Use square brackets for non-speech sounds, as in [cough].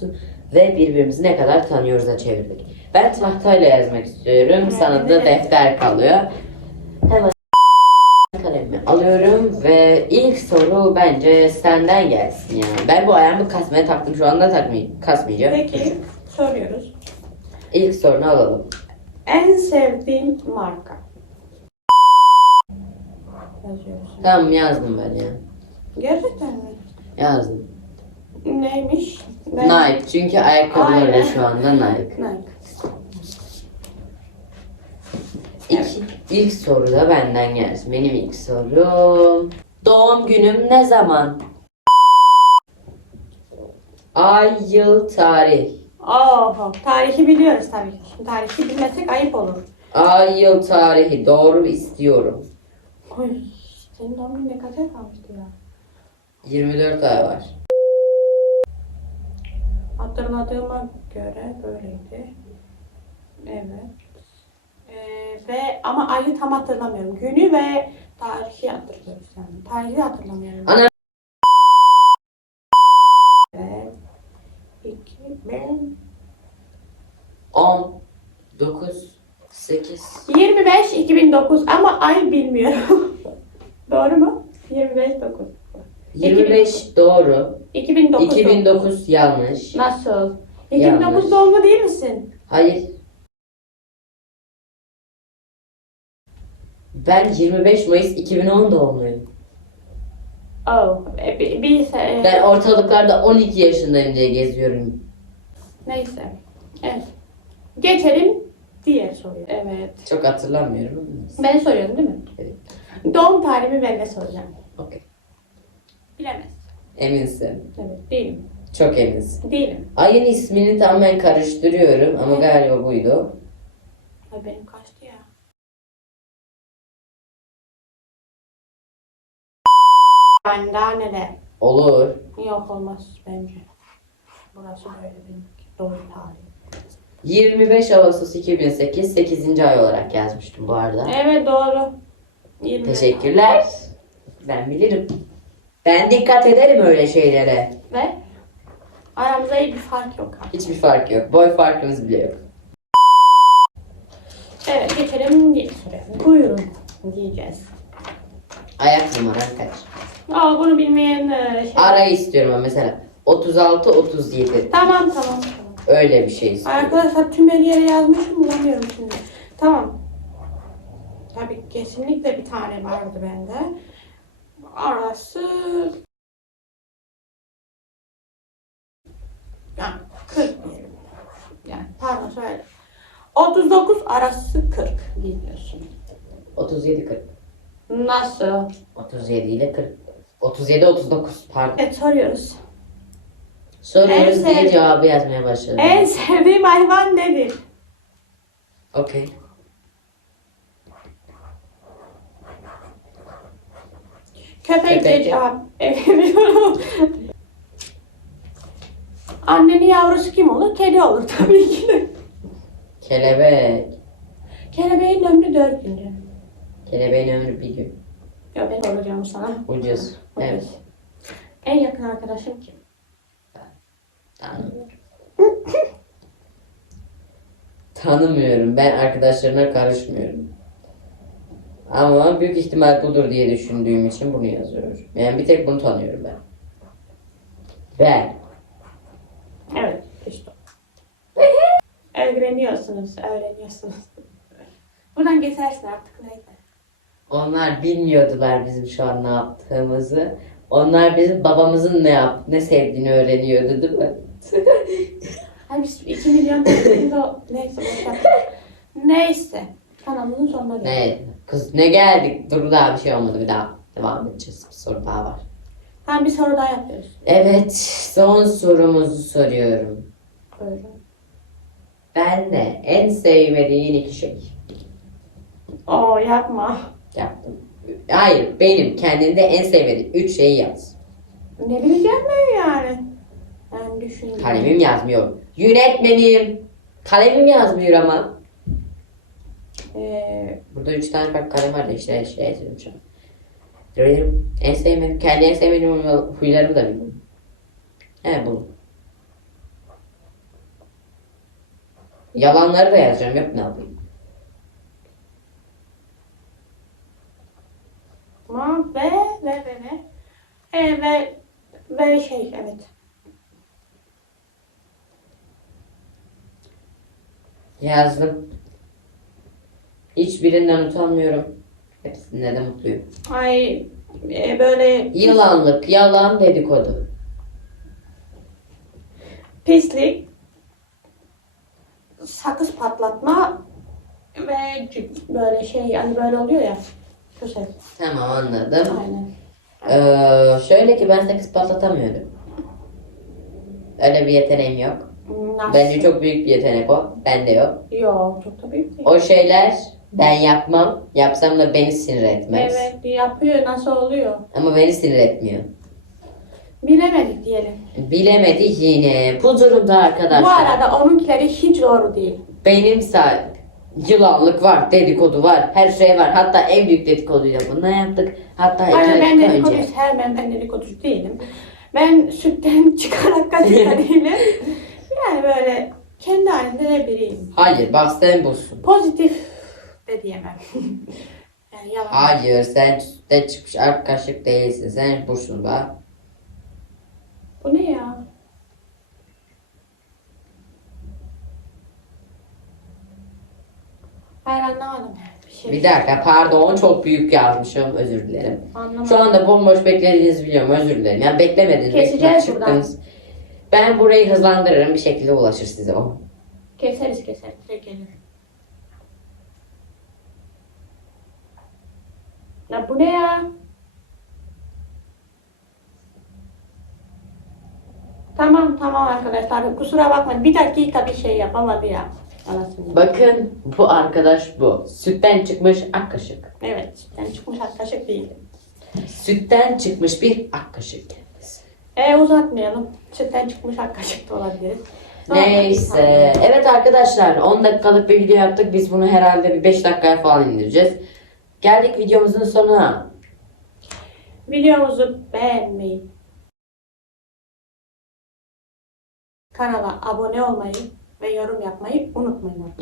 konusu ve birbirimizi ne kadar tanıyoruz'a çevirdik. Ben tahtayla yazmak istiyorum. Sana da defter kalıyor. Hemen kalemimi alıyorum ve ilk soru bence senden gelsin yani. Ben bu ayağımı kasmaya taktım. Şu anda takmayayım. Kasmayacağım. Peki soruyoruz. İlk sorunu alalım. En sevdiğin marka? Yazıyorsun. Tamam yazdım ben ya. Gerçekten mi? Yazdım. Neymiş? Ne? Nike. Çünkü ayakkabıları Aynen. şu anda Nike. Nike. İlk, ilk soru da benden gelsin. Benim ilk sorum. Doğum günüm ne zaman? Ay, yıl, tarih. Oho, tarihi biliyoruz tabii ki. Şimdi tarihi bilmesek ayıp olur. Ay, yıl, tarihi. Doğru istiyorum. Oy, senin doğum günün ne kadar kalmıştı ya? 24 ay var. Hatırladığıma göre böyleydi. Evet. Ee, ve ama ayı tam hatırlamıyorum. Günü ve tarihi hatırlıyoruz yani. Tarihi hatırlamıyorum. Ana- Evet. İki, ben... 10, 9, 8. 25 2009 ama ay bilmiyorum. [laughs] Doğru mu? 25 9. 25 doğru. 2009. 2009 yanlış. Nasıl? 2009 Yanlış. doğumlu değil misin? Hayır. Ben 25 Mayıs 2010 doğumluyum. Oh, e, bir, bir e, Ben ortalıklarda 12 yaşındayım diye geziyorum. neyse. Evet. Geçelim diğer soruya. Evet. Çok hatırlamıyorum ama. Ben soruyorum değil mi? Evet. Doğum tarihimi ben de soracağım. Okey. Bilemez. Eminsin. Evet, değilim. Çok eminsin. Değilim. Ayın ismini tamamen karıştırıyorum ama galiba buydu. Ay benim kaçtı ya. Ben daha neler? Olur. Yok olmaz bence. Burası böyle benim doğum tarihi. 25 Ağustos 2008 8. ay olarak yazmıştım bu arada. Evet doğru. 20. Teşekkürler. Ben bilirim. Ben dikkat ederim öyle şeylere. Ve aramızda iyi bir fark yok. Hiçbir fark yok. Boy farkımız bile yok. Evet geçelim diğer soruya. Buyurun diyeceğiz. Ayak numaran kaç? Aa bunu bilmeyen e, şey. Arayı istiyorum ben mesela. 36 37. Tamam tamam. tamam. Öyle bir şey istiyorum. Arkadaşlar tüm her yere yazmışım bulamıyorum şimdi. Tamam. Tabii kesinlikle bir tane vardı bende. Arası yani 40 diyelim. Yani pardon söyle. 39 arası 40 gidiyorsun. 37 40. Nasıl? 37 ile 40. 37 39 pardon. Evet soruyoruz. Soruyoruz diye cevabı yazmaya başladım. En sevdiğim hayvan nedir? Okey. Köpek, de cevap veriyorum. Annenin yavrusu kim olur? Kedi olur tabii ki de. Kelebek. Kelebeğin ömrü dört gündür. Kelebeğin ömrü bir gün. Ya ben soracağım sana. Ucuz. Evet. En yakın arkadaşım kim? Tanımıyorum. Tanımıyorum. Ben arkadaşlarına karışmıyorum. Ama büyük ihtimal budur diye düşündüğüm için bunu yazıyorum. Yani bir tek bunu tanıyorum ben. Ben. Evet işte. Öğreniyorsunuz, öğreniyorsunuz. Buradan geçersin artık neyse. Onlar bilmiyordular bizim şu an ne yaptığımızı. Onlar bizim babamızın ne yap, ne sevdiğini öğreniyordu değil mi? Biz 2 milyon TL'inde neyse. Neyse. Kanalımızın sonuna geldik. ne? Kız ne geldik? Dur daha bir şey olmadı bir daha. Devam edeceğiz. Bir soru daha var. Tamam bir soru daha yapıyoruz. Evet, son sorumuzu soruyorum. Buyurun. Ben de en sevmediğin iki şey. Oo yapma. Yaptım. Hayır, benim kendinde en sevmediğim üç şeyi yaz. Ne bileceğim ben yani? Ben düşündüm. Kalemim yazmıyor. Yönetmenim. Kalemim yazmıyor ama. Ee, Burada üç tane farklı kalem var da işte şey yazıyorum şu an. Diyorum, En sevmediğim, kendi en sevmediğim huy- huylarımı da bilmiyorum. He bu. Yalanları da yazacağım. Yok ne yapayım? Tamam ve ve ve ve. E, ve ve şey evet. Yazdım. Hiçbirinden utanmıyorum. Hepsinde de mutluyum. Ay e, böyle Yılanlık, yalan, dedikodu. pislik, sakız patlatma ve c- böyle şey hani böyle oluyor ya. Ses. Tamam anladım. Aynen. Ee, şöyle ki ben sakız patlatamıyorum. Öyle bir yeteneğim yok. Nasıl? Bence çok büyük bir yetenek o. Bende yok. Yok çok da büyük değil. O şeyler ben yapmam. Yapsam da beni sinir etmez. Evet yapıyor nasıl oluyor? Ama beni sinir etmiyor. Bilemedik diyelim. Bilemedi yine. Bu durumda arkadaşlar. Bu arada onunkileri hiç doğru değil. Benim sahip. Yılanlık var, dedikodu var, her şey var. Hatta en büyük dedikoduyla bunu yaptık. Hatta iki Aynen ben dakika dedikoduyu önce. sevmem. Ben dedikoducu değilim. Ben sütten [laughs] çıkarak [laughs] değilim. Yani böyle kendi halinde de biriyim. Hayır, bak sen busun. Pozitif de diyemem. [laughs] yani yalan. Hayır, sen sütten çıkmış ark kaşık değilsin. Sen busun bak. Bu ne ya? Hayır anlamadım. Bir şey. Bir dakika, pardon çok büyük yazmışım. Özür dilerim. Anlamadım. Şu anda bomboş beklediğinizi biliyorum. Özür dilerim. Yani beklemediniz. Keseceğiz buradan. Ben burayı hızlandırırım. Bir şekilde ulaşır size o. Keseriz keseriz. Direkt Ya bu ne ya? Tamam tamam arkadaşlar kusura bakmayın bir dakika bir şey yapamadı ya. Anasını. Bakın bu arkadaş bu. Sütten çıkmış ak kaşık. Evet yani çıkmış arkadaşlık değildi. Sütten çıkmış bir ak kaşık. E uzatmayalım. Sütten çıkmış arkadaşlık da olabiliriz. Neyse. Evet arkadaşlar 10 dakikalık bir video yaptık. Biz bunu herhalde bir 5 dakikaya falan indireceğiz. Geldik videomuzun sonuna. Videomuzu beğenmeyi, kanala abone olmayı ve yorum yapmayı unutmayın.